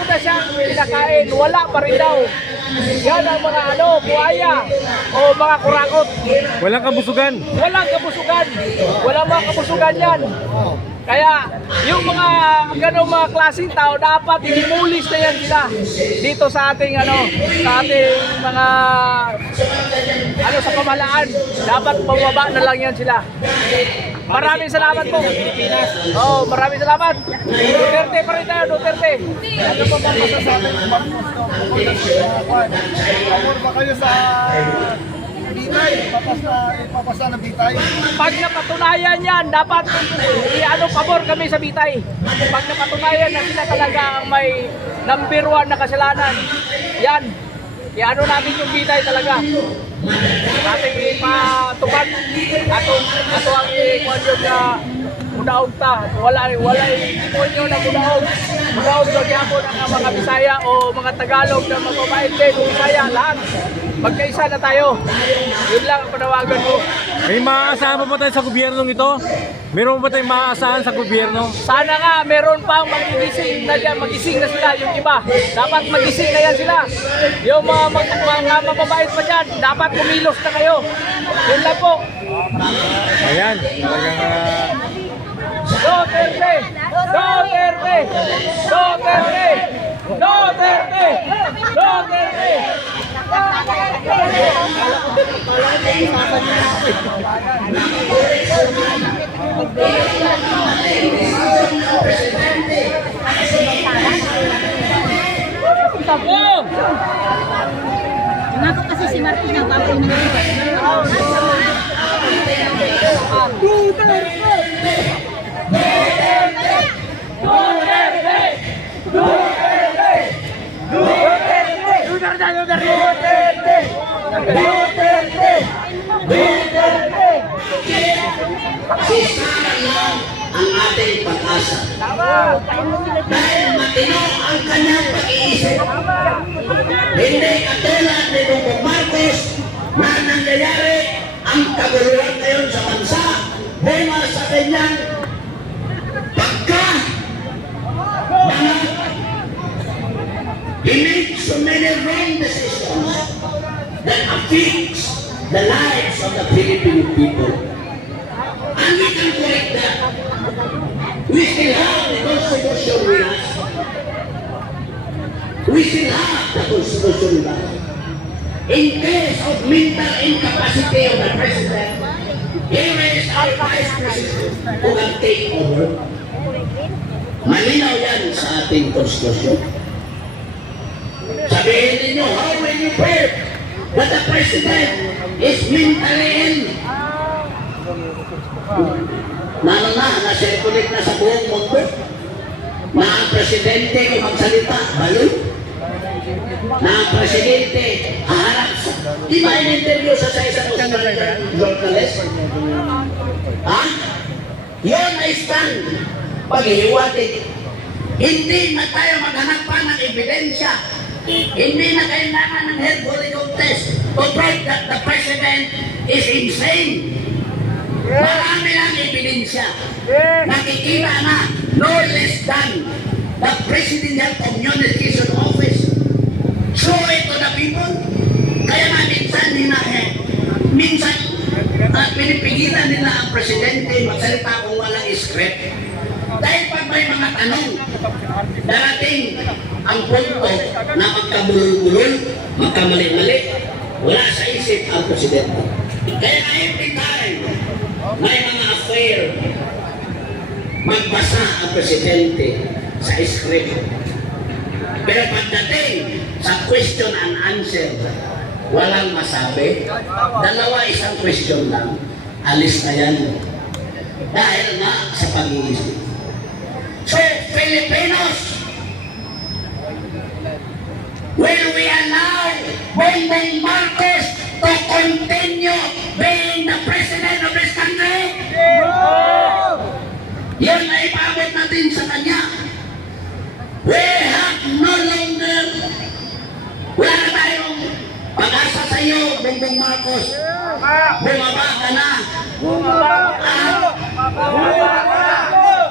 ito na siyang pinakain, wala pa rin daw. Yan ang mga buhaya o mga kurakot. Walang kabusugan. Walang kabusugan. Walang mga kabusugan yan. Kaya yung mga ganong mga klaseng tao dapat imulis na yan sila dito sa ating sa ating mga sa pamahalaan. Dapat pababa na lang yan sila. Maraming salamat po. Oh, maraming salamat. Duterte pa rin tayo, Duterte. Ano pa ba masasabi ng Pamor ba kayo sa bitay? Ipapasa ng bitay? Pag napatunayan yan, dapat pabor kami sa bitay. Pag napatunayan na sila talaga ang may number 1 na kasalanan, yan. Ano natin yung bitay talaga. Ating ipatupad. Ato ang ikuan yun na mudaog ta. Wala demonyo na mudaog. Mudaog na gyapon ang mga Bisaya o mga Tagalog na magmamait din. Bisaya, lahat. Magkaisa na tayo. Yun lang ang panawagan ko. May maaasahan pa ba tayo sa gobyernong ito? Meron pa tayong maaasahan sa gobyerno? Sana nga, meron pang magising na dyan. Magising na sila yung iba. Dapat magising na yan sila. Yung mga mababait pa dyan, dapat kumilos na kayo. Yun lang po. Ayan, talagang Duterte! Duterte! Duterte! Duterte! Duterte! Tapos! Nakot kasi si Martin ang baboy na ang ating pag-asa. Dahil matino ang kanyang pag-iisip. Hindi katulad ni Bongbong Marcos na nangyayari ang kaguluhan ngayon sa bansa bunga sa kanyang he made so many wrong decisions that affects the lives of the Filipino people. And we can correct that. We still have the Constitution with us. We still have the Constitution with us. In case of mental incapacity of the President, here is our Vice President who can take over. Malinaw yan sa ating Constitution. Sabihin ninyo, how will you prove that the President is mentally ill? Na-circulate na sa buong mundo na ang Presidente kung magsalita, baloy. Na ang Presidente haharap sa... Di ba in-interview sa isang journalist? Ha? Yun ay stand. Paghihiwatig. Hindi na tayo maghanap pa ng ebidensya. Hindi na kailangan ng herbal test to prove that the President is insane. Marami lang ebidensya. Nakikita na no less than the Presidential Communication Office. Show it to the people. Kaya nga minsan pinipigilan nila ang Presidente magsalita kung walang script. Dahil pag may mga tanong, darating ang punto na magkabulol-bulol, magkamali-mali, wala sa isip ang Presidente. Kaya na every time may mga affair, magbasa ang Presidente sa script. Pero pagdating sa question and answer, walang masabi. Dalawa, isang question lang. Alis na yan. Dahil nga sa pag-iisip. So, Filipinos, will we allow Bongbong Marcos to continue being the President of this country? Yan na ipabot natin sa kanya. We have no longer, wala na tayong pag-asa sa iyo, Bongbong Marcos. Bumaba ka na. Bumaba ka na. Bumaba ka na.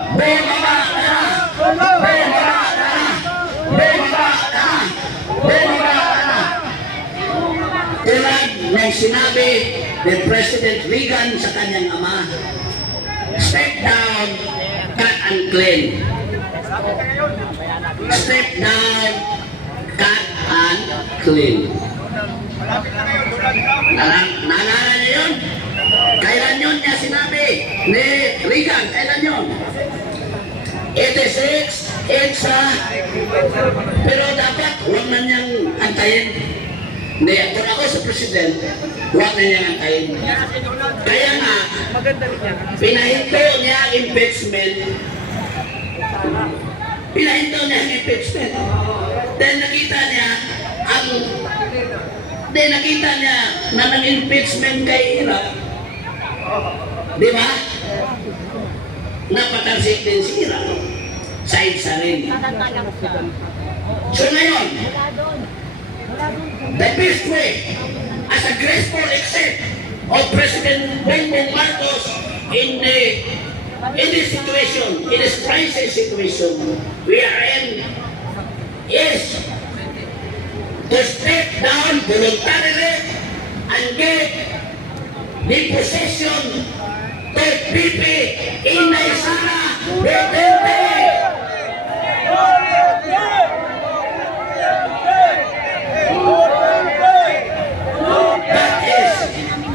Bumaba ka na. Bumaba ka na. nung sinabi ni President Reagan sa kanyang ama, step down, cut and clean. Step down, cut and clean. Naalala niyo yun? Kailan yun niya sinabi ni Reagan? Kailan yun? 86, EDSA, pero dapat huwag na niyang antayin. Hindi, kung ako sa president, huwag na niyang antayin. Kaya nga, pinahinto niya ang impeachment. Pinahinto niya ang impeachment. Dahil nakita niya na nang-impeachment kay Iraq. Di ba? Napatansik din si Iraq. Side sa rin. So ngayon, the best way, as a graceful exit of President Bongbong Marcos in this situation, in this crisis situation we are in, is to step down voluntarily and give the possession to PP Inday Sara Duterte. That is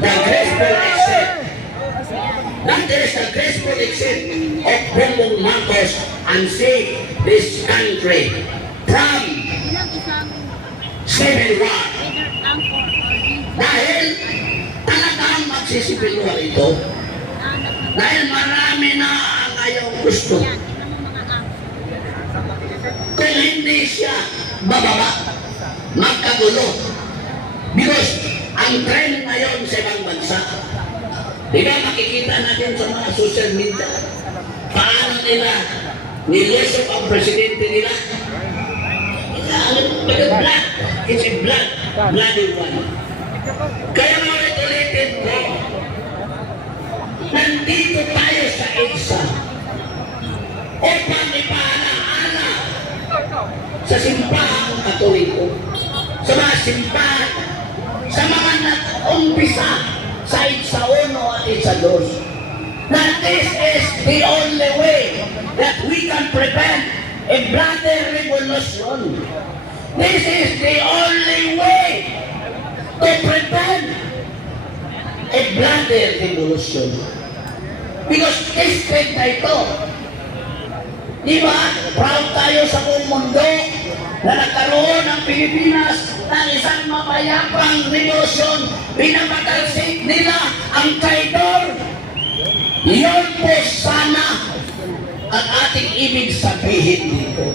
the graceful exit. That is the graceful exit of Bongbong Marcos and save this country from civil war. Dahil talagang magsisipil war ito. Dahil marami na ang ayaw gusto. Kung hindi siya bababa, magkagulo. Because ang trend ngayon sa ibang bansa, di ba makikita natin sa mga social media, paano nila nilisok ang presidente nila? Blood, it's a bloody one. Kaya nga ulit-ulitin ko, nandito tayo sa EDSA upang ipaalaala sa simbahang Katoliko, sa mga simbahan, sa mga nag-umpisa sa EDSA 1 at EDSA 2, that this is the only way that we can prevent a bloody revolution. This is the only way to prevent a bloody revolution. Because history na ito. Di ba? Proud tayo sa buong mundo na nagkaroon ng Pilipinas ng isang mapayapang revolusyon. Pinamatalsik nila ang traidor. Iyon po sana ang ating ibig sabihin dito.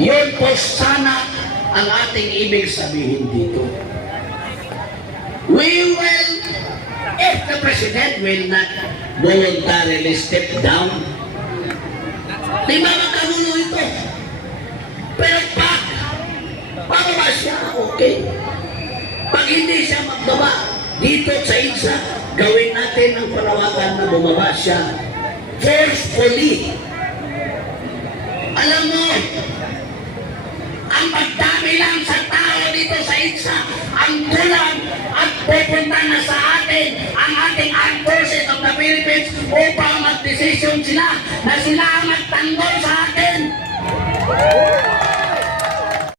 Yun po sana ang ating ibig sabihin dito. We will, if the President will not voluntarily step down, di ba magkagulo ito? Pero pababa siya, okay. Pag hindi siya magbaba, dito sa EDSA, gawin natin ang panawagan na bumaba siya forcefully. Alam mo, ang pagdami lang sa tao dito sa EDSA, ang kulang at pupunta na sa atin ang ating armed forces of the Philippines upang mag-decision sila na sila ang magtanggol sa atin.